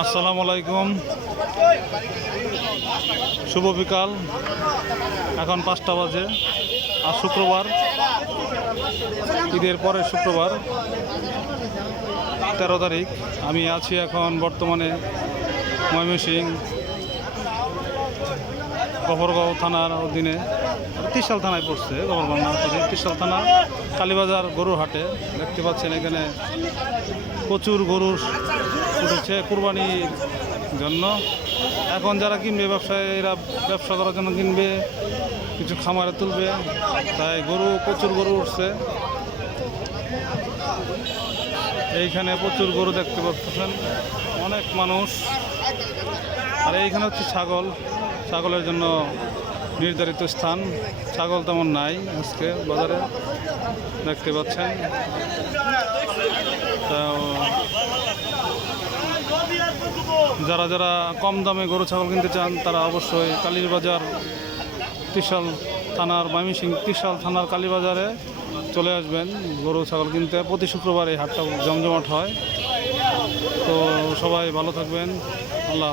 আসসালামু আলাইকুম। শুভ বিকাল। এখন পাঁচটা বাজে আর শুক্রবার। ঈদের পরে শুক্রবার, তেরো তারিখ। আমি আছি এখন বর্তমানে ময়মনসিং গফরগাঁও থানার অধীনে ত্রিশাল থানায় পড়ছে গফরগাঁও না ত্রিশাল থানা, কালীবাজার গরুর হাটে দেখতে পাচ্ছেন এখানে প্রচুর গরুর উঠেছে কুরবানির জন্য। এখন যারা কিনবে ব্যবসায়ীরা ব্যবসা করার জন্য কিনবে, কিছু খামারে তুলবে। তাই গরু, প্রচুর গরু উঠছে। এইখানে প্রচুর গরু দেখতে পাচ্ছেন। অনেক মানুষ। আর এইখানে হচ্ছে ছাগল। ছাগলের জন্য নির্ধারিত স্থান। ছাগল তেমন নাই আজকে বাজারে। দেখতে পাচ্ছেন। যারা যারা কম দামে গরু, ছাগল কিনতে চান, তারা অবশ্যই কালীবাজার ত্রিশাল থানার, ময়মনসিং ত্রিশাল থানার কালীবাজারে চলে আসবেন। গরু, ছাগল কিনতে প্রতি শুক্রবার এই হাটটা জমজমাট হয়। তো সবাই ভালো থাকবেন। আল্লাহ